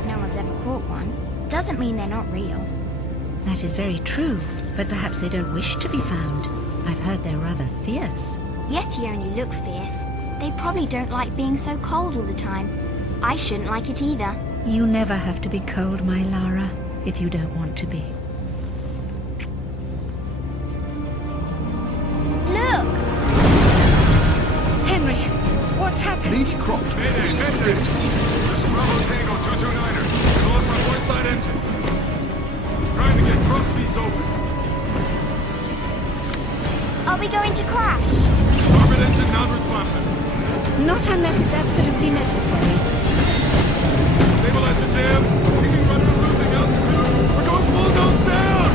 because no one's ever caught one doesn't mean they're not real. That is very true, but perhaps they don't wish to be found. I've heard they're rather fierce. Yeti only look fierce. They probably don't like being so cold all the time. I shouldn't like it either. You never have to be cold, my Lara, if you don't want to be. Look! Henry, what's happened? Lady Croft, Mayday, please Mayday! stay seated. This is Bravo Tango 229er. We lost our point side engine. Trying to get cross feeds open. Are we going to crash? Starboard engine non-responsive. Not unless it's absolutely necessary. Stabilizer jam. Keeping rudder and losing altitude. We're going full nose down!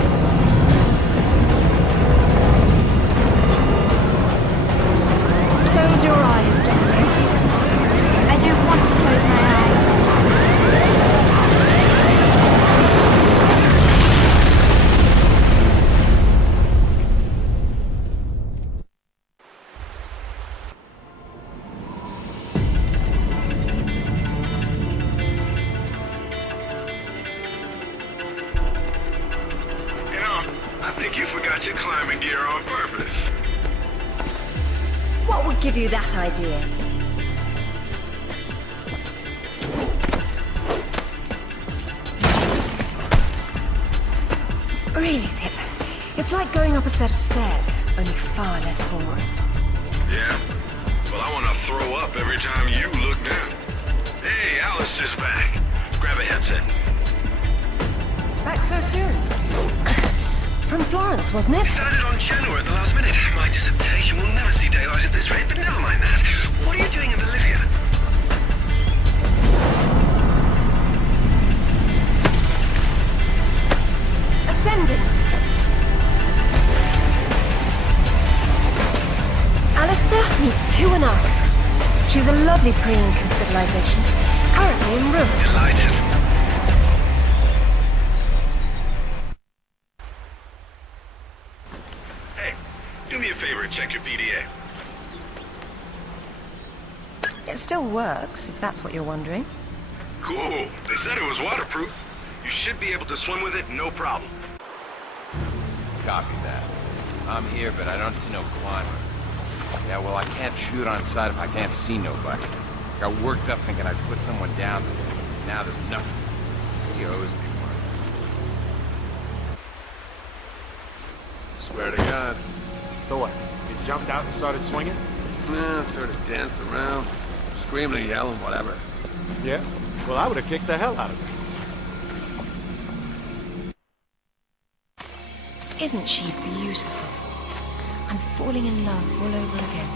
Close your eyes, darling. I don't want to close my eyes. I think you forgot your climbing gear on purpose. What would give you that idea? Really, Zip. It's like going up a set of stairs, only far less boring. Yeah? Well, I want to throw up every time you look down. Hey, Alistair's back. Grab a headset. Back so soon? From Florence, wasn't it? Decided on Genoa at the last minute. My dissertation will never see daylight at this rate, but never mind that. What are you doing in Bolivia? Ascending. Alistair, meet Tuanak. She's a lovely pre-Incan civilization, currently in ruins. Delighted. Do me a favor and check your PDA. It still works, if that's what you're wondering. Cool. They said it was waterproof. You should be able to swim with it, no problem. Copy that. I'm here, but I don't see no climber. Yeah, well, I can't shoot on sight if I can't see nobody. Got worked up thinking I'd put someone down today. Now there's nothing. He owes me one. Swear to God. So what? You jumped out and started swinging? Nah, sort of danced around. Screaming and yelling, whatever. Yeah? Well, I would have kicked the hell out of him. Isn't she beautiful? I'm falling in love all over again.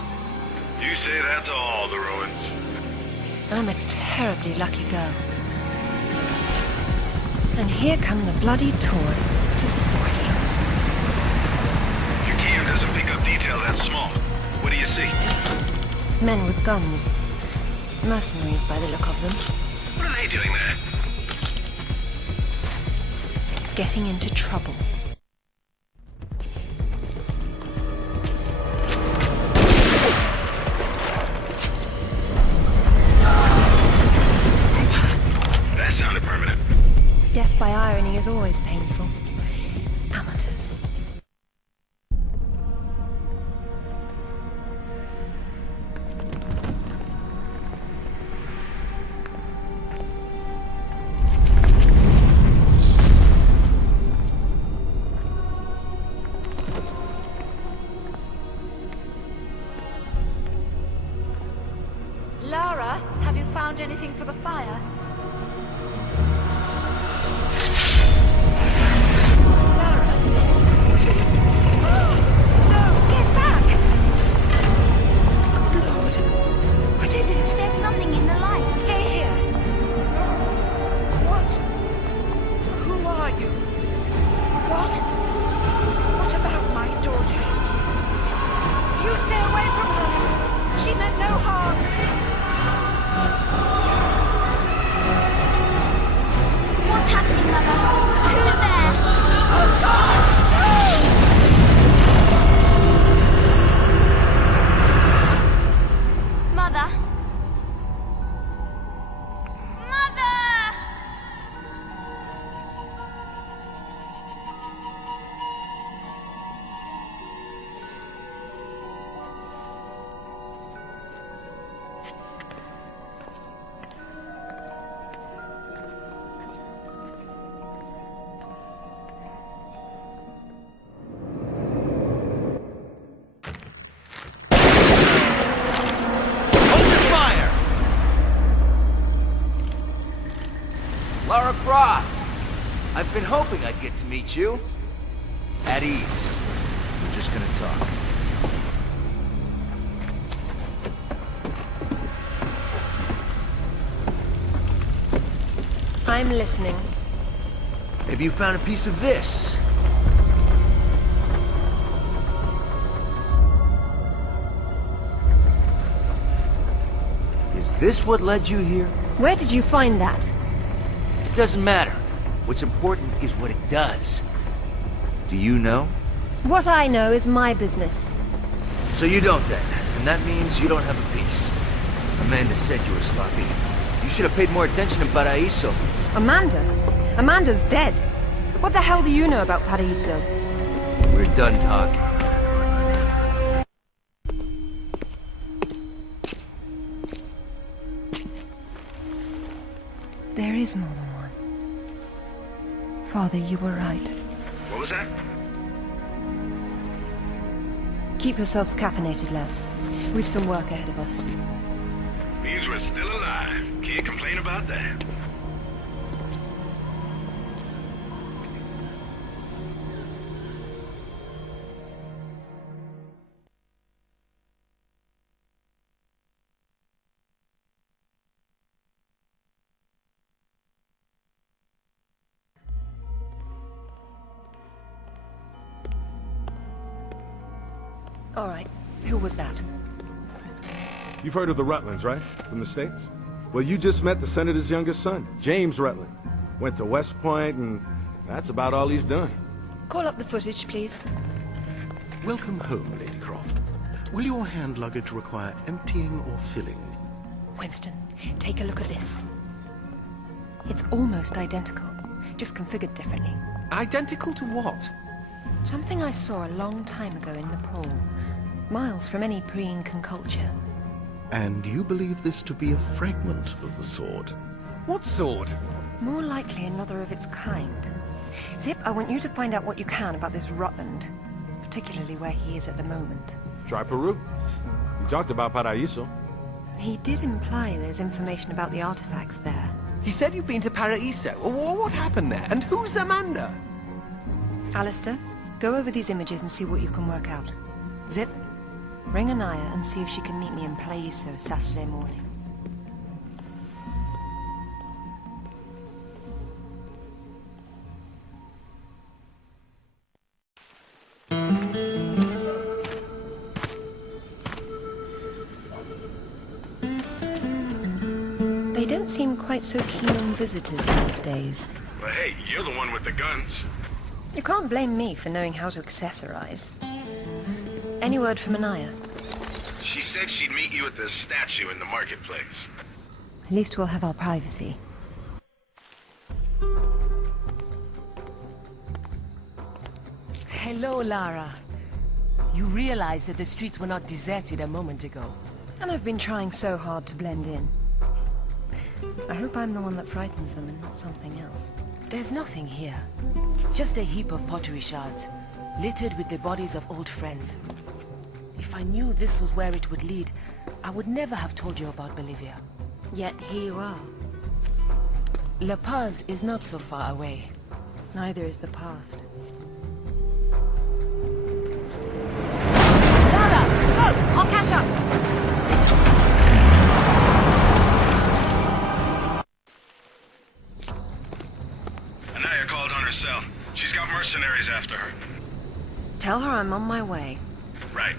You say that to all the ruins. I'm a terribly lucky girl. And here come the bloody tourists to spoil you. Your cam doesn't pick up detail that small. What do you see? Men with guns. Mercenaries by the look of them. What are they doing there? Getting into trouble. That sounded permanent. Death by irony is always painful. Amateurs. Lara, have you found anything for the fire? Lara, Lara Croft! I've been hoping I'd get to meet you. At ease. We're just gonna talk. I'm listening. Maybe you found a piece of this. Is this what led you here? Where did you find that? It doesn't matter. What's important is what it does. Do you know? What I know is my business. So you don't then, and that means you don't have a piece. Amanda said you were sloppy. You should have paid more attention in Paraíso. Amanda? Amanda's dead. What the hell do you know about Paraíso? We're done talking. There is more than one. Father, you were right. What was that? Keep yourselves caffeinated, lads. We've some work ahead of us. Means we're still alive. Can't complain about that. All right. Who was that? You've heard of the Rutlands, right? From the States? Well, you just met the senator's youngest son, James Rutland. Went to West Point, and that's about all he's done. Call up the footage, please. Welcome home, Lady Croft. Will your hand luggage require emptying or filling? Winston, take a look at this. It's almost identical, just configured differently. Identical to what? Something I saw a long time ago in Nepal, miles from any pre-Incan culture. And you believe this to be a fragment of the sword? What sword? More likely another of its kind. Zip, I want you to find out what you can about this Rutland, particularly where he is at the moment. Try Peru. You talked about Paraíso. He did imply there's information about the artifacts there. He said you've been to Paraíso. What happened there? And who's Amanda? Alistair, go over these images and see what you can work out. Zip, ring Anaya and see if she can meet me in Paraíso Saturday morning. They don't seem quite so keen on visitors these days. Well, hey, you're the one with the guns. You can't blame me for knowing how to accessorize. Any word from Anaya? She said she'd meet you at the statue in the marketplace. At least we'll have our privacy. Hello, Lara. You realize that the streets were not deserted a moment ago. And I've been trying so hard to blend in. I hope I'm the one that frightens them and not something else. There's nothing here. Just a heap of pottery shards, littered with the bodies of old friends. If I knew this was where it would lead, I would never have told you about Bolivia. Yet here you are. La Paz is not so far away. Neither is the past. Lara, go! I'll catch up! Anaya called on her cell. She's got mercenaries after her. Tell her I'm on my way. Right.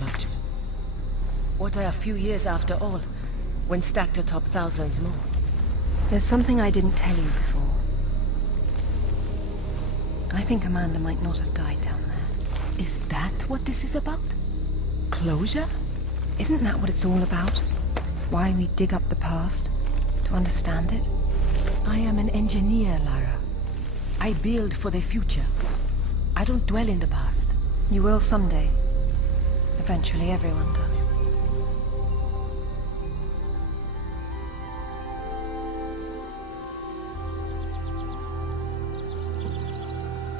Much. What are a few years after all, when stacked atop thousands more? There's something I didn't tell you before. I think Amanda might not have died down there. Is that what this is about? Closure? Isn't that what it's all about? Why we dig up the past? To understand it? I am an engineer, Lara. I build for the future. I don't dwell in the past. You will someday. Eventually, everyone does.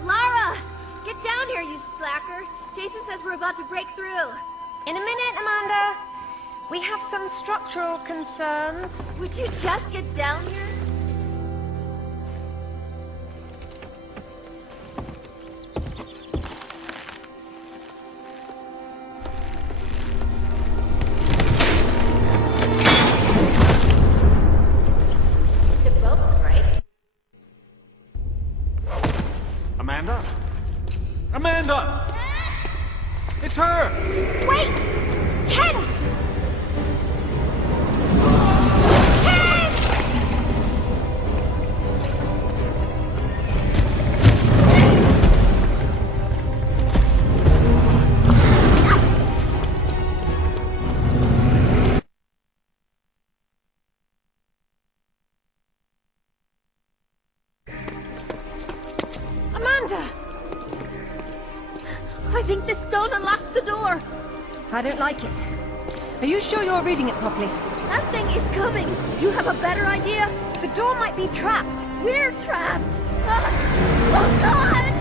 Lara! Get down here, you slacker! Jason says we're about to break through. In a minute, Amanda. We have some structural concerns. Would you just get down here? The boat, right? Amanda? Amanda! It's her! Wait! Kent! Amanda! I think this stone unlocks the door. I don't like it. Are you sure you're reading it properly? That thing is coming. You have a better idea? The door might be trapped. We're trapped. Oh, God!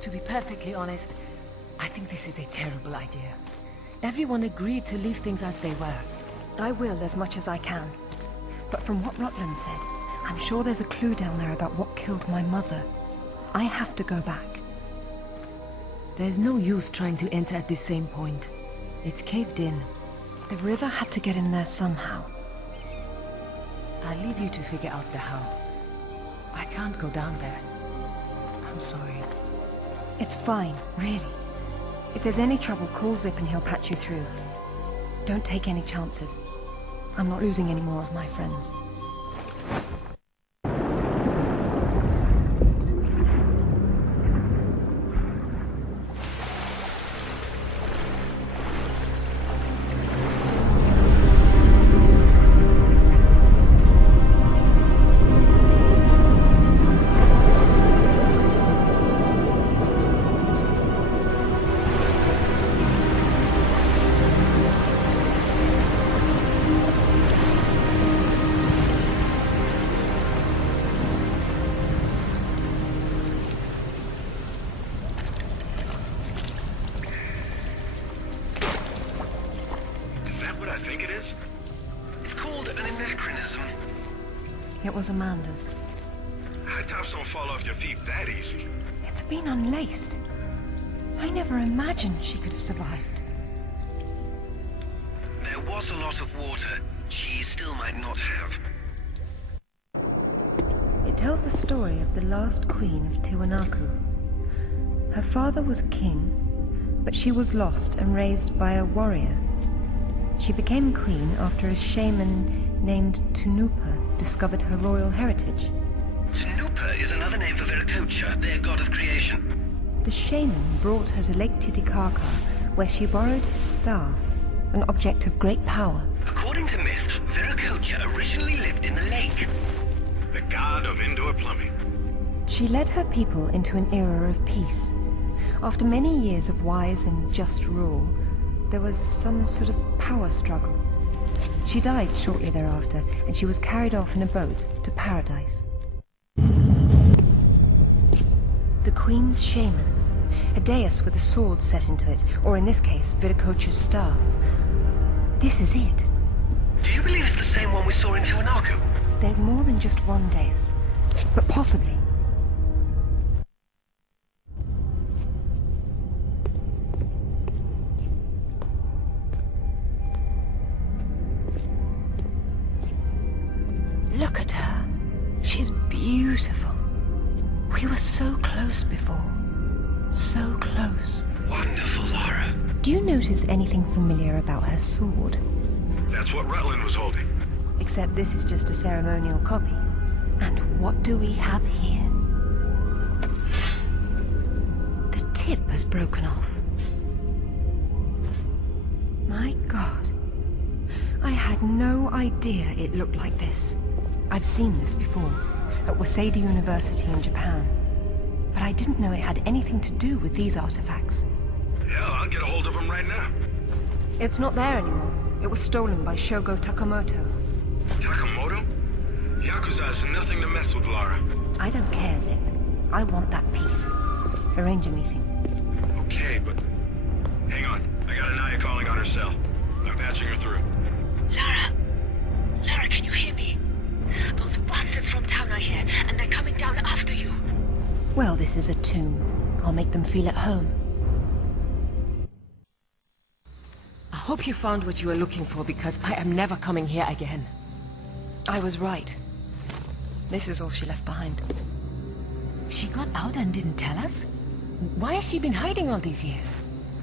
To be perfectly honest, I think this is a terrible idea. Everyone agreed to leave things as they were. I will as much as I can. But from what Rutland said, I'm sure there's a clue down there about what killed my mother. I have to go back. There's no use trying to enter at the same point. It's caved in. The river had to get in there somehow. I'll leave you to figure out the how. I can't go down there. I'm sorry. It's fine, really. If there's any trouble, call Zip and he'll patch you through. Don't take any chances. I'm not losing any more of my friends. It was Amanda's. High tops don't fall off your feet that easy. It's been unlaced. I never imagined she could have survived. There was a lot of water. She still might not have. It tells the story of the last queen of Tiwanaku. Her father was king, but she was lost and raised by a warrior. She became queen after a shaman named Tunupa discovered her royal heritage. Tunupa is another name for Viracocha, their god of creation. The shaman brought her to Lake Titicaca, where she borrowed his staff, an object of great power. According to myth, Viracocha originally lived in the lake. The god of indoor plumbing. She led her people into an era of peace. After many years of wise and just rule, there was some sort of power struggle. She died shortly thereafter, and she was carried off in a boat to paradise. The Queen's shaman, a dais with a sword set into it, or in this case, Viracocha's staff. This is it. Do you believe it's the same one we saw in Tiwanaku? There's more than just one dais, but possibly. Look at her. She's beautiful. We were so close before. So close. Wonderful, Lara. Do you notice anything familiar about her sword? That's what Rutland was holding. Except this is just a ceremonial copy. And what do we have here? The tip has broken off. My God. I had no idea it looked like this. I've seen this before, at Waseda University in Japan. But I didn't know it had anything to do with these artifacts. Hell, I'll get a hold of him right now. It's not there anymore. It was stolen by Shogo Takamoto. Takamoto? Yakuza's nothing to mess with, Lara. I don't care, Zip. I want that piece. Arrange a meeting. Okay, but... Hang on. I got Anaya calling on her cell. I'm patching her through. Lara! Lara, can you hear me? Those bastards from town are here, and they're coming down after you. Well, this is a tomb. I'll make them feel at home. I hope you found what you were looking for, because I am never coming here again. I was right. This is all she left behind. She got out and didn't tell us? Why has she been hiding all these years?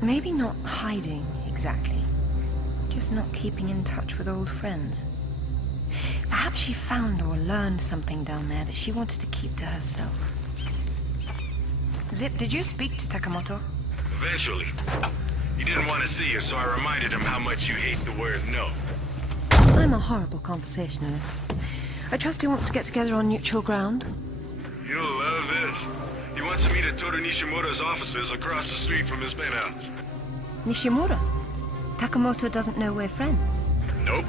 Maybe not hiding, exactly. Just not keeping in touch with old friends. Perhaps she found or learned something down there that she wanted to keep to herself. Zip, did you speak to Takamoto? Eventually. He didn't want to see you, so I reminded him how much you hate the word no. I'm a horrible conversationalist. I trust he wants to get together on neutral ground. You'll love this. He wants to meet at Toru Nishimura's offices across the street from his penthouse. Nishimura? Takamoto doesn't know we're friends. Nope.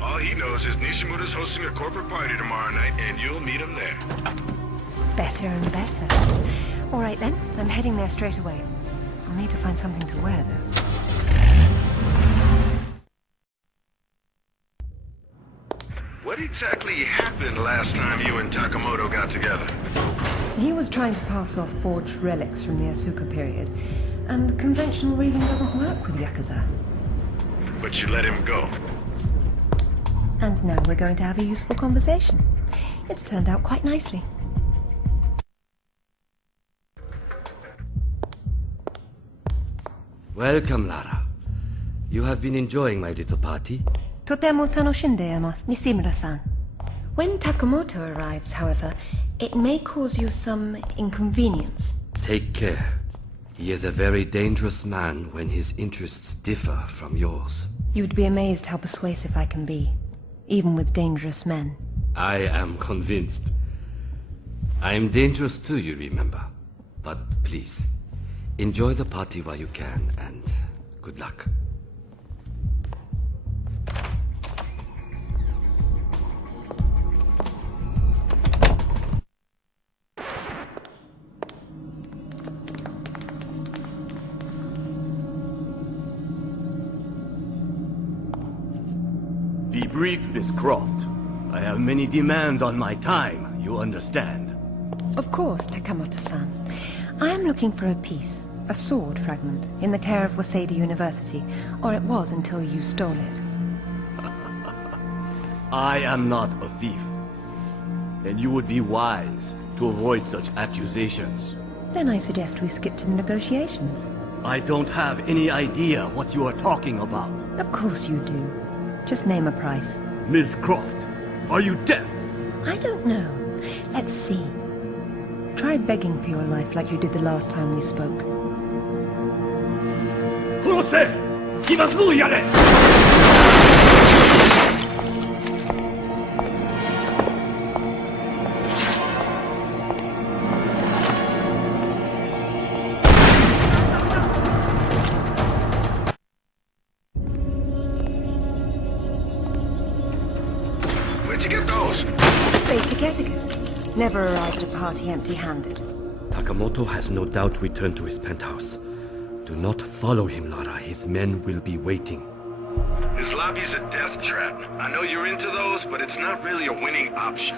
All he knows is Nishimura's hosting a corporate party tomorrow night, and you'll meet him there. Better and better. All right then, I'm heading there straight away. I'll need to find something to wear, though. What exactly happened last time you and Takamoto got together? He was trying to pass off forged relics from the Asuka period, and conventional reason doesn't work with Yakuza. But you let him go. And now we're going to have a useful conversation. It's turned out quite nicely. Welcome, Lara. You have been enjoying my little party? Totemo tanoshindeamasu, Nishimura-san. When Takamoto arrives, however, it may cause you some inconvenience. Take care. He is a very dangerous man when his interests differ from yours. You'd be amazed how persuasive I can be, even with dangerous men. I am convinced. I am dangerous too, you remember. But please, enjoy the party while you can, and good luck. Be brief, Miss Croft. I have many demands on my time, you understand. Of course, Takamoto-san. I am looking for a piece, a sword fragment, in the care of Waseda University, or it was until you stole it. I am not a thief. And you would be wise to avoid such accusations. Then I suggest we skip to the negotiations. I don't have any idea what you are talking about. Of course you do. Just name a price. Ms. Croft, are you deaf? I don't know. Let's see. Try begging for your life like you did the last time we spoke. 殺せ！今すぐやれ！ Where'd you get those? Basic etiquette. Never arrive at a party empty-handed. Takamoto has no doubt returned to his penthouse. Do not follow him, Lara. His men will be waiting. His lobby's a death trap. I know you're into those, but it's not really a winning option.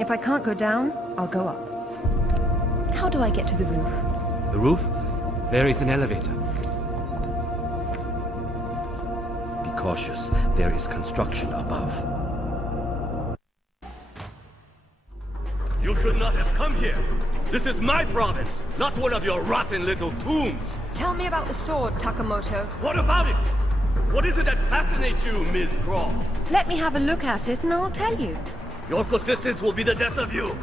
If I can't go down, I'll go up. How do I get to the roof? The roof? There is an elevator. Be cautious. There is construction above. You should not have come here. This is my province, not one of your rotten little tombs. Tell me about the sword, Takamoto. What about it? What is it that fascinates you, Ms. Croft? Let me have a look at it and I'll tell you. Your persistence will be the death of you.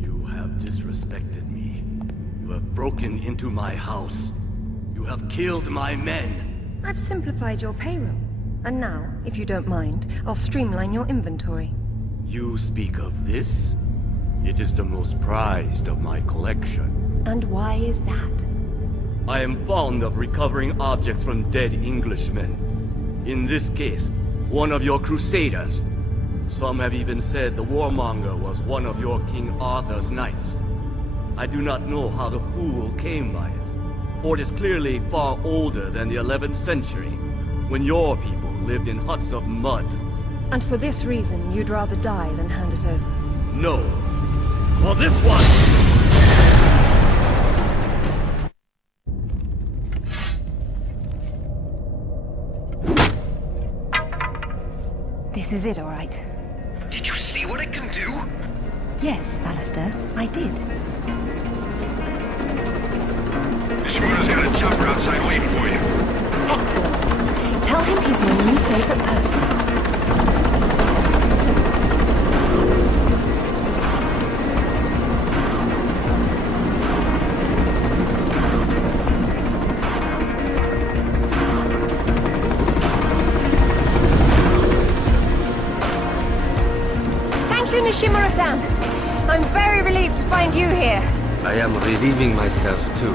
You have disrespected me. You have broken into my house. You have killed my men. I've simplified your payroll. And now, if you don't mind, I'll streamline your inventory. You speak of this? It is the most prized of my collection. And why is that? I am fond of recovering objects from dead Englishmen. In this case, one of your crusaders. Some have even said the warmonger was one of your King Arthur's knights. I do not know how the fool came by it, for it is clearly far older than the 11th century, when your people lived in huts of mud. And for this reason, you'd rather die than hand it over? No. For this one! This is it, all right. Did you see what it can do? Yes, Alistair, I did. Shimura's got a chopper outside waiting for you. Excellent. Tell him he's my new favorite person. Thank you, Nishimura-san. I'm very relieved to find you here. I am relieving myself too.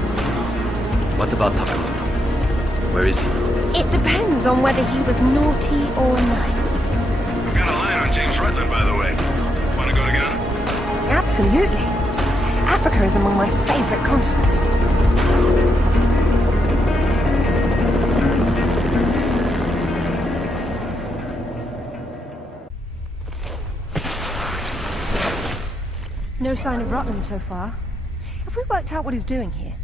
What about Takamoto? Where is he? It depends on whether he was naughty or nice. I've got a line on James Rutland, by the way. Want to go together? Absolutely. Africa is among my favorite continents. No sign of Rutland so far. Have we worked out what he's doing here?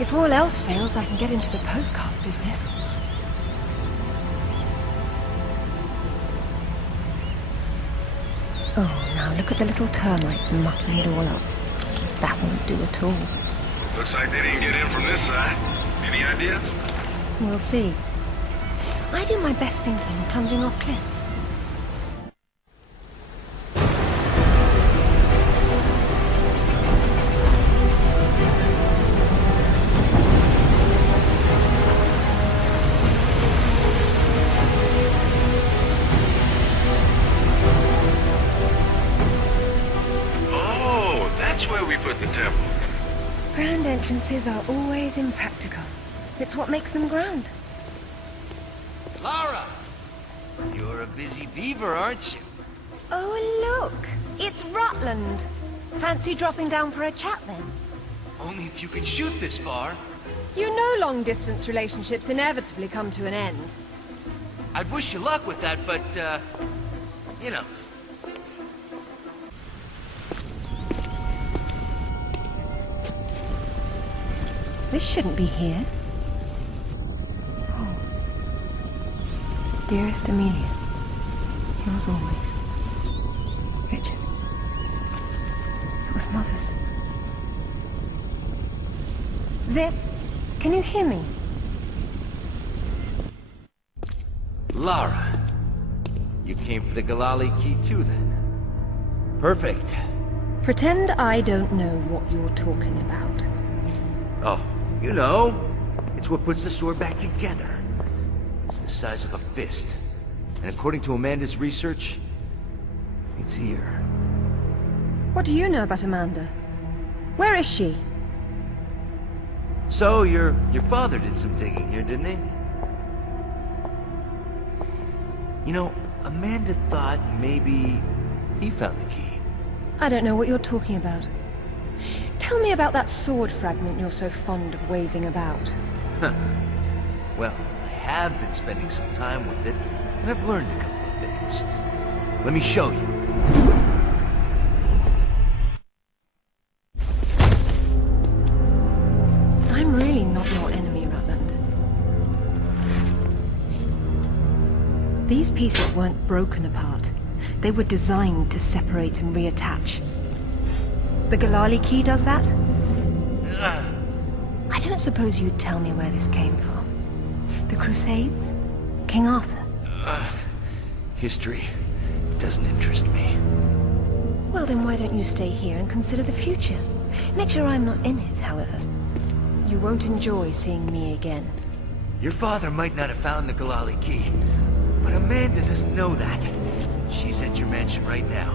If all else fails, I can get into the postcard business. Oh, now look at the little termites mucking it all up. That won't do at all. Looks like they didn't get in from this side. Any idea? We'll see. I do my best thinking plunging off cliffs. Grand entrances are always impractical. It's what makes them grand. Lara! You're a busy beaver, aren't you? Oh, look! It's Rutland! Fancy dropping down for a chat, then? Only if you can shoot this far. You know long-distance relationships inevitably come to an end. I'd wish you luck with that, but, you know. This shouldn't be here. Oh. Dearest Amelia, yours always, Richard. It was Mother's. Zip, can you hear me? Lara, you came for the Galali key too, then? Perfect. Pretend I don't know what you're talking about. Oh, you know. It's what puts the sword back together. It's the size of a fist. And according to Amanda's research, it's here. What do you know about Amanda? Where is she? So, your father did some digging here, didn't he? You know, Amanda thought maybe he found the key. I don't know what you're talking about. Tell me about that sword fragment you're so fond of waving about. Huh. Well, I have been spending some time with it, and I've learned a couple of things. Let me show you. I'm really not your enemy, Rutland. These pieces weren't broken apart. They were designed to separate and reattach. The Galali key does that? I don't suppose you'd tell me where this came from. The Crusades? King Arthur? History doesn't interest me. Well, then why don't you stay here and consider the future? Make sure I'm not in it, however. You won't enjoy seeing me again. Your father might not have found the Galali key, but Amanda doesn't know that. She's at your mansion right now.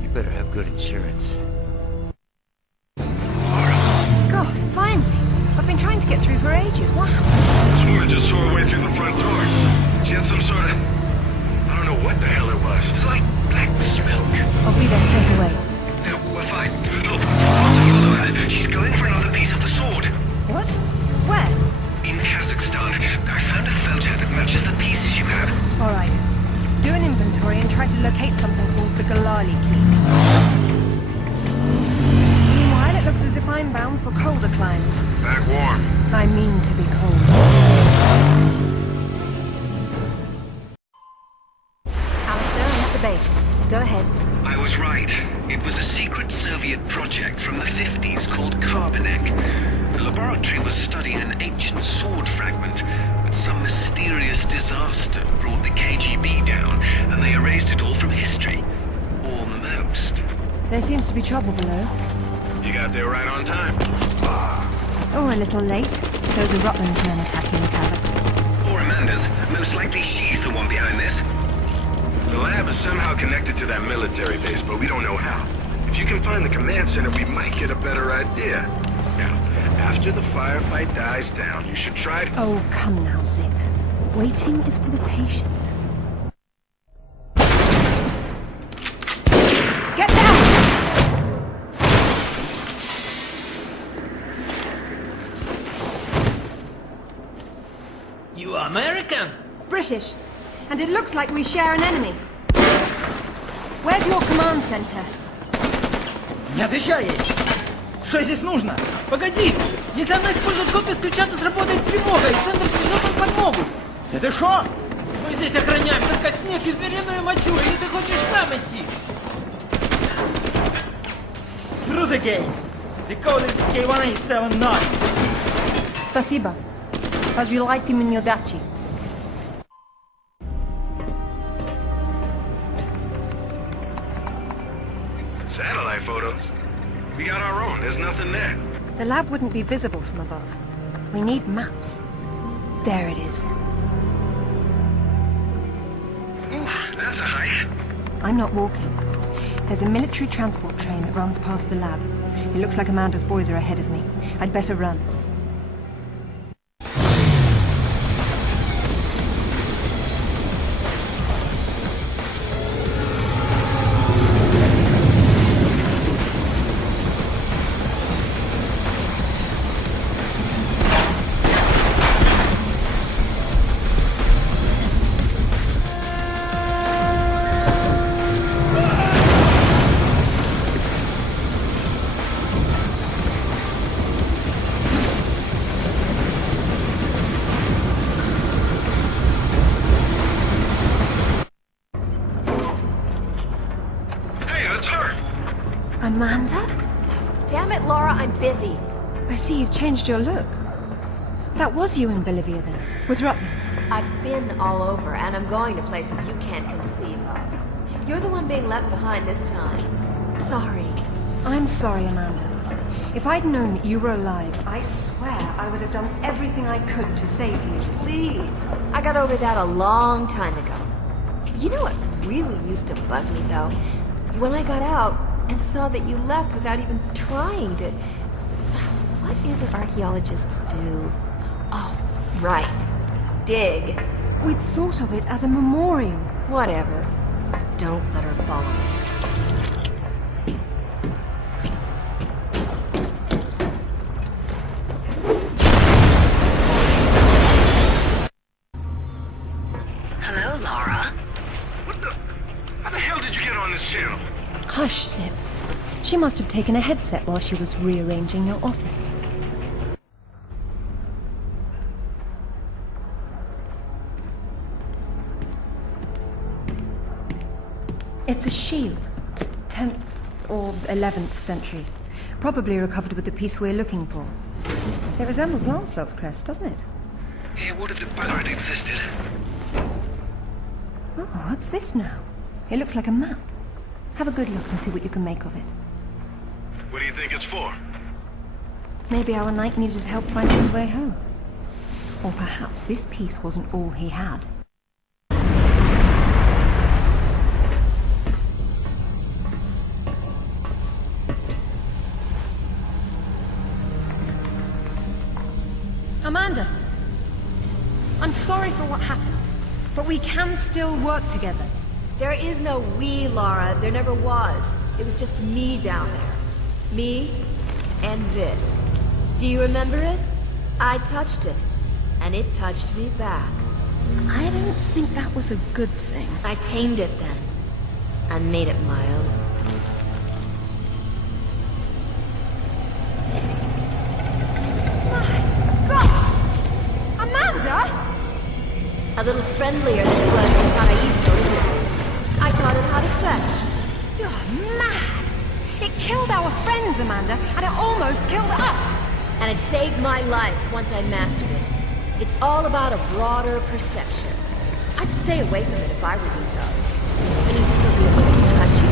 You better have good insurance. God, finally! I've been trying to get through for ages. What happened? This woman just saw her way through the front door. She had some sort of... I don't know what the hell it was. It was like black smoke. I'll be there straight away. No, we're fine. Look, I'll follow her. She's going for another piece of the sword. What? Where? In Kazakhstan. I found a photo that matches the pieces you have. All right. Do an inventory and try to locate something called the Galali key. Meanwhile, it looks as if I'm bound for colder climes. Back warm. I mean to be cold. Alistair, I'm at the base. Go ahead. I was right. It was a secret Soviet project from the 50s called Carbonek. The laboratory was studying an ancient sword fragment, but some mysterious disaster brought the KGB down, and they erased it all from history. Almost. There seems to be trouble below. You got there right on time. Or a little late. Those are Rutland's men attacking the Kazakhs. Or Amanda's. Most likely she's the one behind this. The lab is somehow connected to that military base, but we don't know how. If you can find the command center, we might get a better idea. Now, after the firefight dies down, you should try to... Oh, come now, Zip. Waiting is for the patient. Get down! You American? British. And it looks like we share an enemy. Where's your command center? Не отвечай ей! Что здесь нужно? Погоди! Если она использует копию с ключа, то сработает тревога, и центр пришлет нам подмогу! Это что? Мы здесь охраняем только снег и звериную мочу, или ты хочешь сам идти? Through the gate! The code is K1879! Спасибо. Разжилайте мне удачи. Satellite photos? We got our own. There's nothing there. The lab wouldn't be visible from above. We need maps. There it is. Oof, that's a hike. I'm not walking. There's a military transport train that runs past the lab. It looks like Amanda's boys are ahead of me. I'd better run. it's her. Amanda? Damn it, Laura, I'm busy. I see you've changed your look. That was you in Bolivia then, with Rutland. I've been all over, and I'm going to places you can't conceive of. You're the one being left behind this time. Sorry. I'm sorry, Amanda. If I'd known that you were alive, I swear I would have done everything I could to save you. Please. I got over that a long time ago. You know what really used to bug me, though? When I got out and saw that you left without even trying to... What is it archaeologists do? Oh, right. Dig. We'd thought of it as a memorial. Whatever. Don't let her follow me. Hello, Laura. What the... How the hell did you get on this channel? Hush, Sip. She must have taken a headset while she was rearranging your office. It's a shield. 10th or 11th century. Probably recovered with the piece we're looking for. It resembles Lancelot's crest, doesn't it? It would have been better it existed. Oh, what's this now? It looks like a map. Have a good look and see what you can make of it. What do you think it's for? Maybe our knight needed help finding his way home. Or perhaps this piece wasn't all he had. Amanda! I'm sorry for what happened, but we can still work together. There is no we, Laura. There never was. It was just me down there. Me and this. Do you remember it? I touched it, and it touched me back. I don't think that was a good thing. I tamed it then, and made it my own. A little friendlier than it was in Paraíso, isn't it? I taught it how to fetch. You're mad! It killed our friends, Amanda, and it almost killed us! And it saved my life once I mastered it. It's all about a broader perception. I'd stay away from it if I were you, though. I need to still be able to touch you.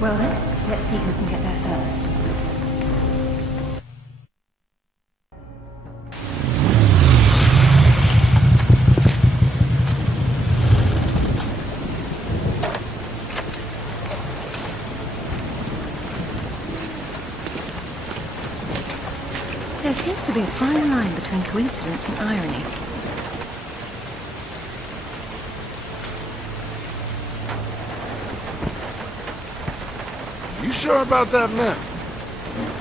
Well then, let's see who can get there first. There seems to be a fine line between coincidence and irony. You sure about that map?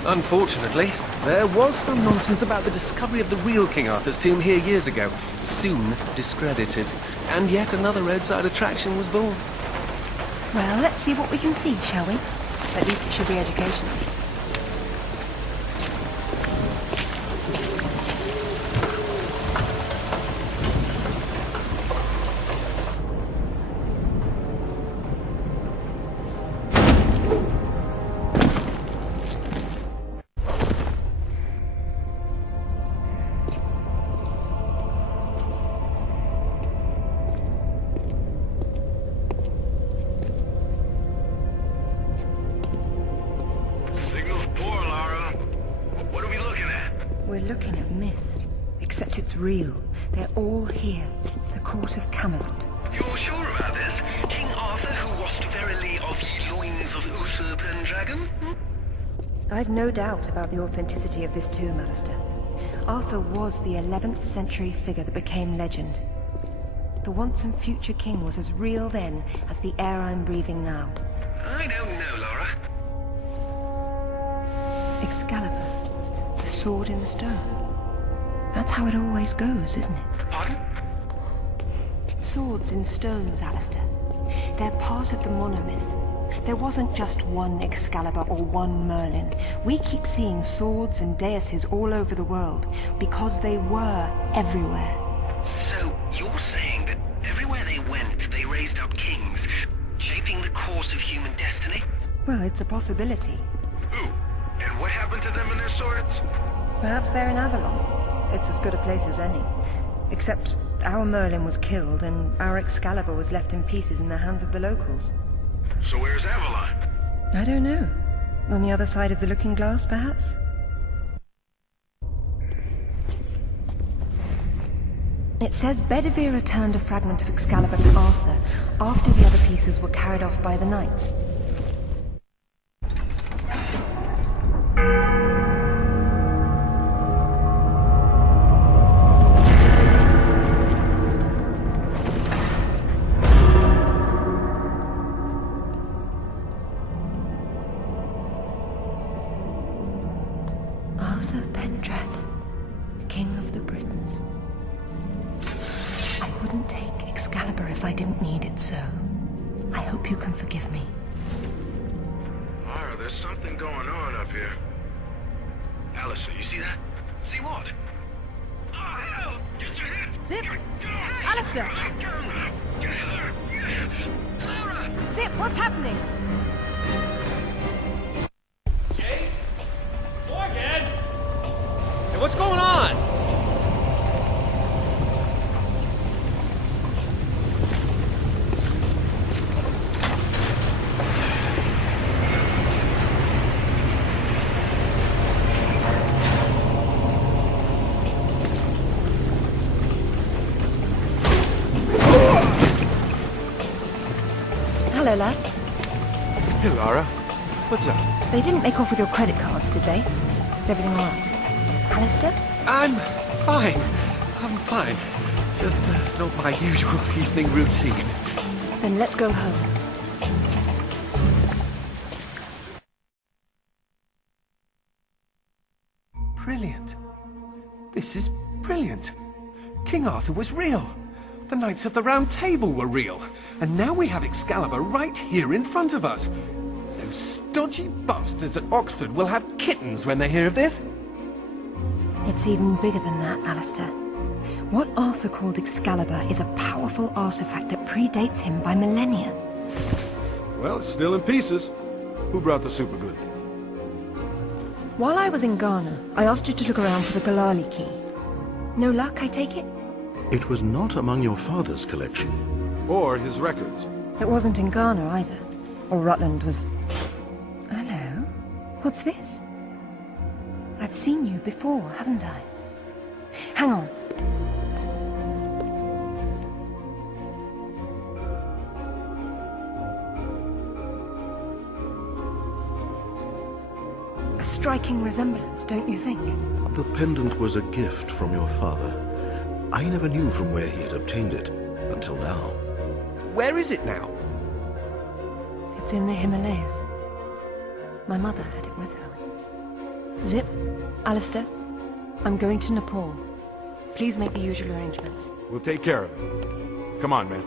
Unfortunately, there was some nonsense about the discovery of the real King Arthur's tomb here years ago, soon discredited. And yet another roadside attraction was born. Well, let's see what we can see, shall we? At least it should be educational. court of Camelot. You're sure about this? King Arthur, who wast verily of ye loins of Uther Pendragon? I've no doubt about the authenticity of this tomb, Alistair. Arthur was the 11th century figure that became legend. The once and future king was as real then as the air I'm breathing now. I don't know, Laura. Excalibur, the sword in stone. That's how it always goes, isn't it? Pardon? Swords in stones, Alistair. They're part of the monomyth. There wasn't just one Excalibur or one Merlin. We keep seeing swords and deises all over the world because they were everywhere. So, you're saying that everywhere they went, they raised up kings, shaping the course of human destiny? Well, it's a possibility. Who? And what happened to them and their swords? Perhaps they're in Avalon. It's as good a place as any. Except our Merlin was killed and our Excalibur was left in pieces in the hands of the locals. So where's Avalon? I don't know. On the other side of the looking glass, perhaps? It says Bedivere returned a fragment of Excalibur to Arthur after the other pieces were carried off by the knights. Arthur Pendragon, King of the Britons. I wouldn't take Excalibur if I didn't need it so. I hope you can forgive me. Mara, there's something going on up here. Alistair, you see that? See what? Oh, hell! Get your hands! Zip! Alistair! Zip, what's happening? Jake? Morgan! Hey, what's going on? Hello, lads. Hey, Lara. What's up? They didn't make off with your credit cards, did they? Is everything all right? Alistair? I'm fine. I'm fine. Just not my usual evening routine. Then let's go home. Brilliant. This is brilliant. King Arthur was real. The Knights of the Round Table were real. And now we have Excalibur right here in front of us. Those stodgy bastards at Oxford will have kittens when they hear of this. It's even bigger than that, Alistair. What Arthur called Excalibur is a powerful artifact that predates him by millennia. Well, it's still in pieces. Who brought the superglue? While I was in Ghana, I asked you to look around for the Galali key. No luck, I take it? It was not among your father's collection. Or his records. It wasn't in Ghana either. Or Rutland was... Hello? What's this? I've seen you before, haven't I? Hang on. A striking resemblance, don't you think? The pendant was a gift from your father. I never knew from where he had obtained it, until now. Where is it now? It's in the Himalayas. My mother had it with her. Zip, Alistair, I'm going to Nepal. Please make the usual arrangements. We'll take care of it. Come on, man.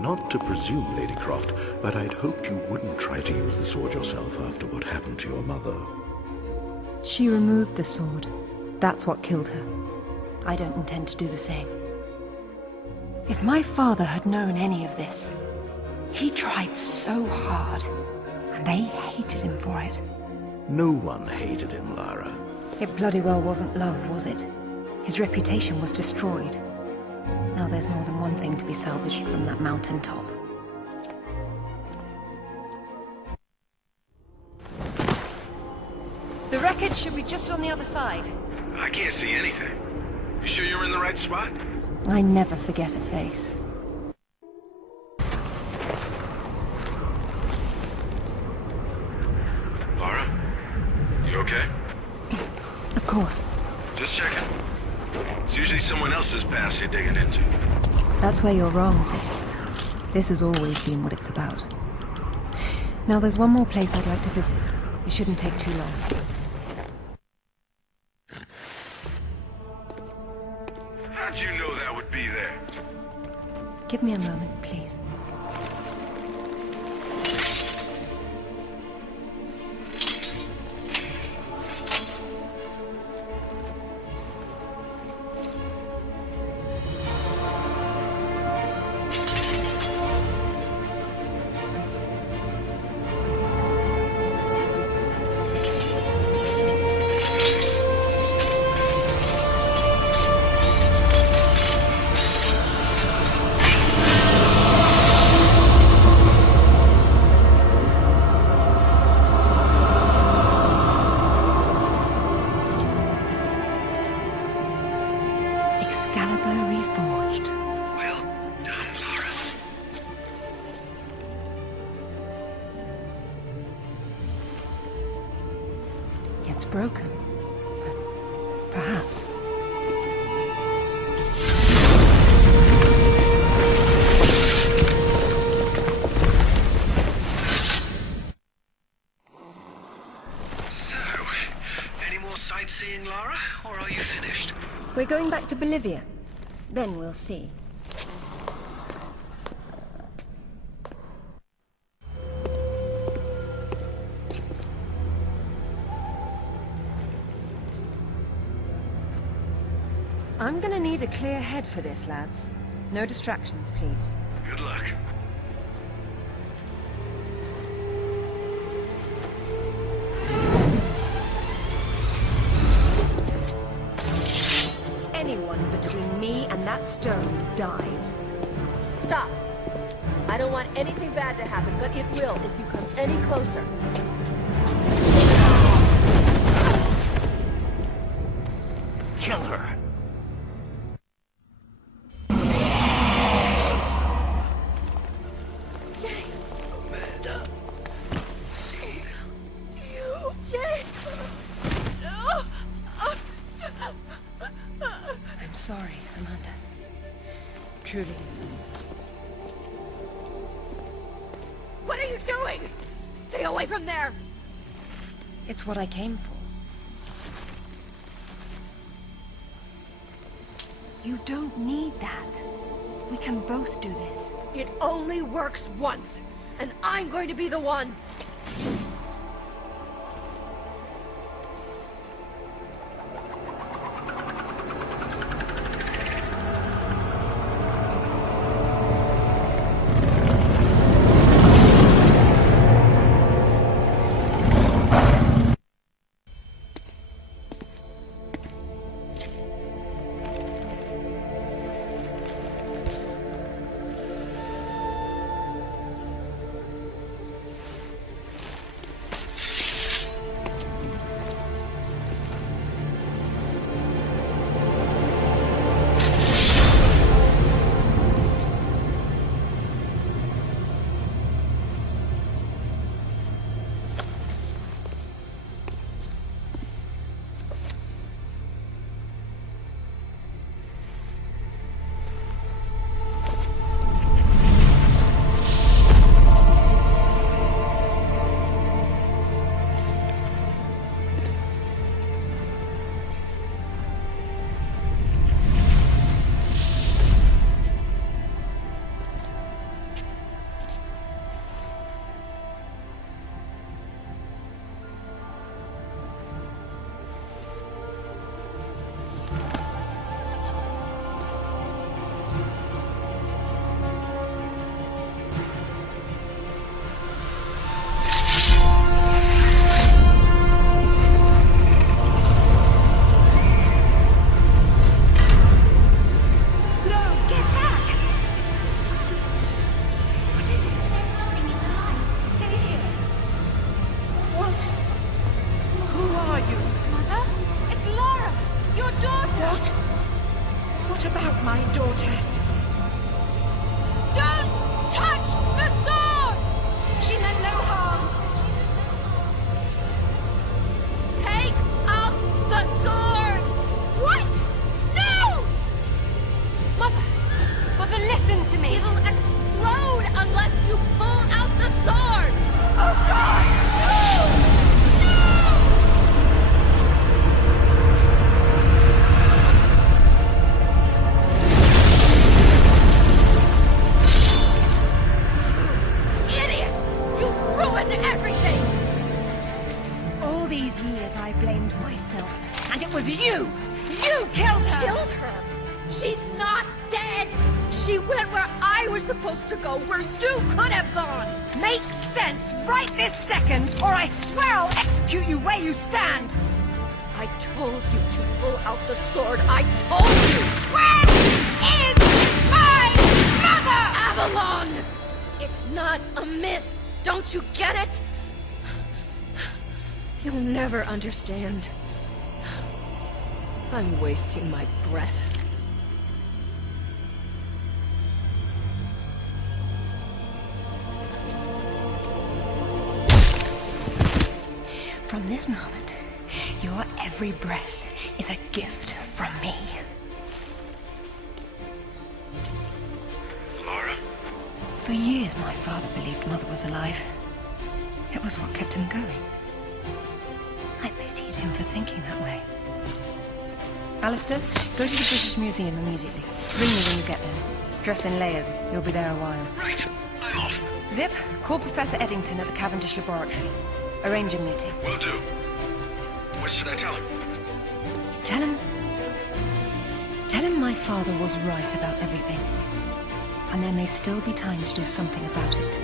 Not to presume, Lady Croft, but I'd hoped you wouldn't try to use the sword yourself after what happened to your mother. She removed the sword. That's what killed her. I don't intend to do the same. If my father had known any of this, he tried so hard, and they hated him for it. No one hated him, Lara. It bloody well wasn't love, was it? His reputation was destroyed. Now there's more than one thing to be salvaged from that mountaintop. The wreckage should be just on the other side. I can't see anything. You sure you're in the right spot? I never forget a face. Lara? You okay? Of course. Just checking. It's usually someone else's past you're digging into. That's where you're wrong, Zip. This has always been what it's about. Now there's one more place I'd like to visit. It shouldn't take too long. How'd you know that would be there? Give me a moment, please. It's broken. But perhaps. So, any more sightseeing, Lara? Or are you finished? We're going back to Bolivia. Then we'll see. I'm gonna need a clear head for this, lads. No distractions, please. Good luck. Anyone between me and that stone dies. Stop! I don't want anything bad to happen, but it will if you come any closer. Kill her. I'm sorry, Amanda. Truly. What are you doing? Stay away from there! It's what I came for. You don't need that. We can both do this. It only works once, and I'm going to be the one! to me! It'll explode unless you pull out the sword! Oh God! Idiots! You ruined everything! All these years I blamed myself, and it was you! You killed her! Killed her? She's not dead! She went where I was supposed to go, where you could have gone! Makes sense right this second, or I swear I'll execute you where you stand! I told you to pull out the sword. I told you! Where is my mother? Avalon! It's not a myth. Don't you get it? You'll never understand. I'm wasting my breath. From this moment, your every breath is a gift from me. Laura? For years, my father believed Mother was alive. It was what kept him going. I pitied him for thinking that way. Alistair, go to the British Museum immediately. Ring me when you get there. Dress in layers. You'll be there a while. Right. I'm off. Zip, call Professor Eddington at the Cavendish Laboratory. Arrange a meeting. Will do. What should I tell him? Tell him my father was right about everything. And there may still be time to do something about it.